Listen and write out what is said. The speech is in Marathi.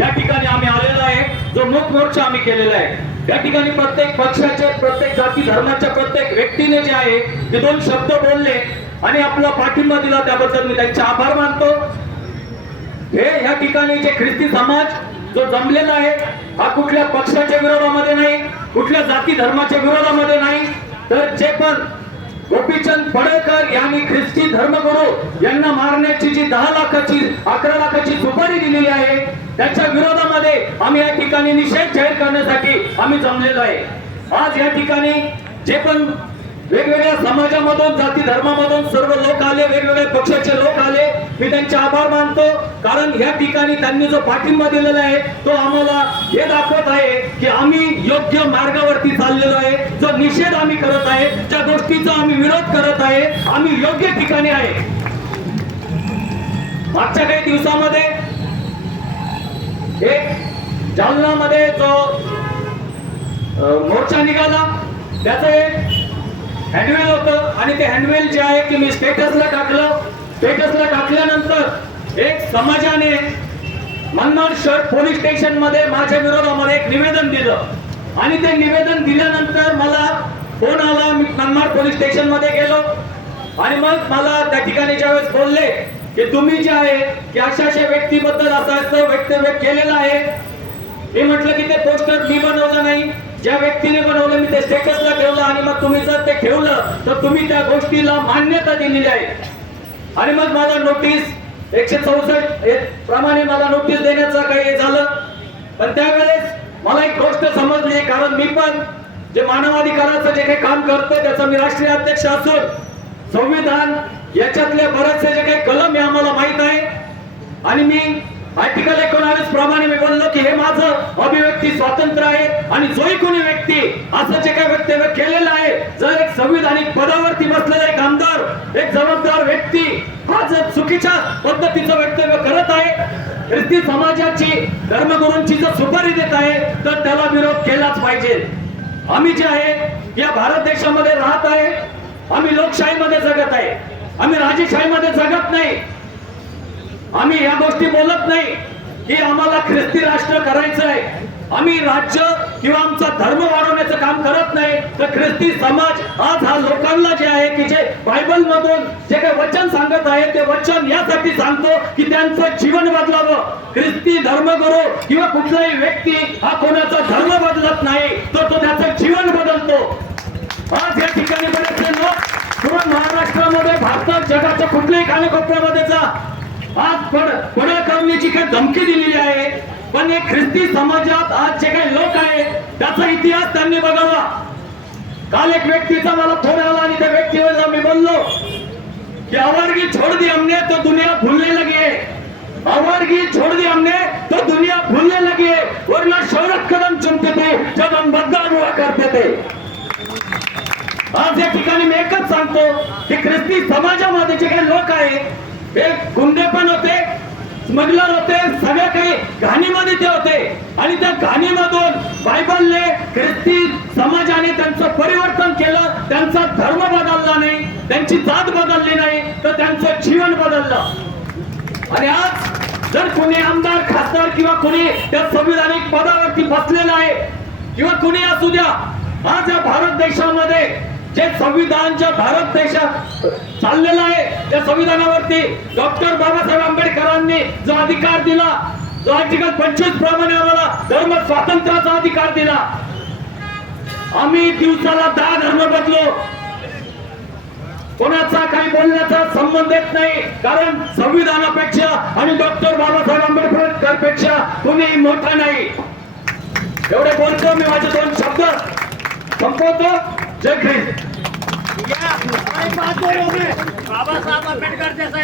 या ठिकाणी आम्ही आलेलो आहे, जो मूक मोर्चा आम्ही केलेला आहे। या ठिकाणी प्रत्येक पक्षाचे, प्रत्येक जाती धर्माच्या प्रत्येक व्यक्तीने जे आहे ते दोन शब्द बोलले आणि आपला पाठिंबा दिला, त्याबद्दल मी त्यांचे आभार मानतो। हे या ठिकाणी जे ख्रिस्ती समाज जो जमलेला आहे हा कुठल्या पक्षाच्या विरोधामध्ये नाही, कुठल्या जाती धर्माच्या विरोधामध्ये नाही, तर जे पण गोपीचंद पडळकर यांनी ख्रिस्ती धर्मगुरू यांना मारण्याची जी 10 लाखाची 11 लाखाची सुपारी दिलेली आहे त्याच्या विरोधामध्ये आम्ही या ठिकाणी निषेध जाहीर करण्यासाठी आम्ही जमलेलो आहे। आज या ठिकाणी जे पण वेगवेगळ्या समाजामधून, जाती धर्मामधून सर्व लोक आले, वेगवेगळ्या पक्षाचे लोक आले, मी त्यांचे आभार मानतो। कारण या ठिकाणी त्यांनी जो पाठिंबा दिलेला आहे तो आम्हाला हे दाखवत आहे की आम्ही योग्य मार्गावरती चाललेलो आहे। जो निषेध आम्ही करत आहे, ज्या गोष्टीचा आम्ही विरोध करत आहे, आम्ही योग्य ठिकाणी आहे। मागच्या काही दिवसामध्ये एक जालनामध्ये जो मोर्चा निघाला त्याचं एक हँडवेल होतं आणि ते हँडवेल जे आहे की मी स्टेटसला टाकलं। स्टेटसला टाकल्यानंतर एक समाजाने मनमाड शहर पोलीस स्टेशन मध्ये माझ्या विरोधामध्ये एक निवेदन दिलं आणि ते निवेदन दिल्यानंतर मला फोन आला। मी मनमाड पोलीस स्टेशन मध्ये गेलो आणि मग मला त्या ठिकाणी ज्यावेळेस बोलले की तुम्ही जे आहे की अशा व्यक्तीबद्दल असं वक्तव्य केलेलं आहे, मी म्हटलं की ते पोस्टर मी बनवलं नाही, ज्या व्यक्तीने बनवलं मी ते स्टेटसला ठेवलं आणि मग तुम्ही जर ते ठेवलं तर तुम्ही त्या गोष्टीला मान्यता दिलेली आहे। आणि मग मला नोटीस 164 प्रमाणे मला नोटीस देण्याचं काही झालं। पण त्यावेळेस मला एक गोष्ट समजली, कारण मी पण जे मानवाधिकाराचं जे काही काम करतो त्याचा मी राष्ट्रीय अध्यक्ष असून संविधान याच्यातले बरेचसे जे काही कलम आहे आम्हाला माहित आहे आणि मी आर्टिकल 19 प्रमाणे मी बोललो की हे माझं अभिव्यक्ती स्वातंत्र्य आहे आणि जोही कोणी व्यक्ती असं जे काही वक्तव्य केलेलं आहे, जर एक संविधानिक पदावरती बसलेला एक आमदार, एक जबाबदार व्यक्ती हा जर चुकीच्या पद्धतीचं वक्तव्य करत आहे, ख्रिस्ती समाजाची धर्मगुरूंची जर सुपारी देत आहे तर त्याला विरोध केलाच पाहिजे। आम्ही जे आहे या भारत देशामध्ये राहत आहे, आम्ही लोकशाहीमध्ये जगत आहे, आम्ही राजेशाहीमध्ये जगत नाही। आम्ही या गोष्टी बोलत नाही की आम्हाला ख्रिस्ती राष्ट्र करायचं आहे, आम्ही राज्य किंवा आमचा धर्म वाढवण्याचं काम करत नाही। तर ख्रिस्ती समाज आज हा लोकांना जे आहे की जे बायबल मधून जे काही वचन सांगत आहे ते वचन यासाठी सांगतो की त्यांचं जीवन बदलावं। ख्रिस्ती धर्मगुरू किंवा कुठलाही व्यक्ती हा कोणाचा धर्म बदलत नाही, तर तो त्याचं जीवन बदलतो। आज या ठिकाणी बरेचसे लोक पूर्ण महाराष्ट्रामध्ये, भारतात, जगाच्या कुठल्याही कानाकोपऱ्यामध्ये जा, आज पडळकरांची काही धमकी दिलेली आहे, पण एक ख्रिस्ती समाजात आज जे काही लोक आहेत त्याचा इतिहास त्यांनी बघावा। काल एक व्यक्तीचा मला फोन आला आणि त्या व्यक्तीला मी बोललो की आवारगी छोड़ दी हमने तो दुनिया भूलने लगी है, आवारगी छोड़ दी हमने तो दुनिया भूलने लगी है, वरना शौरत कदम चुनते थे जब हम बदनाम हुआ करते थे। आज या ठिकाणी मी एकच सांगतो की ख्रिस्ती समाजामध्ये जे काही लोक आहेत हे गुंडे पण होते, स्मगलर होते, सगळ्या काही घाणीमध्ये ते होते आणि त्या घाणीमधून बायबलने ख्रिस्ती समाजाने त्यांचं परिवर्तन केलं, त्यांचा धर्म बदलला नाही, त्यांची जात बदलली नाही, तर त्यांचं जीवन बदललं। आणि आज जर कोणी आमदार, खासदार किंवा कोणी त्या संविधानिक पदावरती बसलेला आहे किंवा कोणी असू द्या, आज या भारत देशामध्ये जे संविधान ज्या भारत देशात चाललेलं आहे त्या संविधानावरती डॉक्टर बाबासाहेब आंबेडकरांनी जो अधिकार दिला, जो आर्टिकल 25 प्रमाणे आम्हाला धर्म स्वातंत्र्याचा अधिकार दिला, आम्ही दिवसाला 10 धर्म बदलो, कोणाचा काही बोलण्याचा संबंध येत नाही, कारण संविधानापेक्षा आणि डॉक्टर बाबासाहेब आंबेडकर पेक्षा कोणी मोठा नाही। एवढे बोलतो मी, माझे 2 शब्द संपवतो। जय ख्रिस्त। बाबा साहब अम्बेडकर जैसा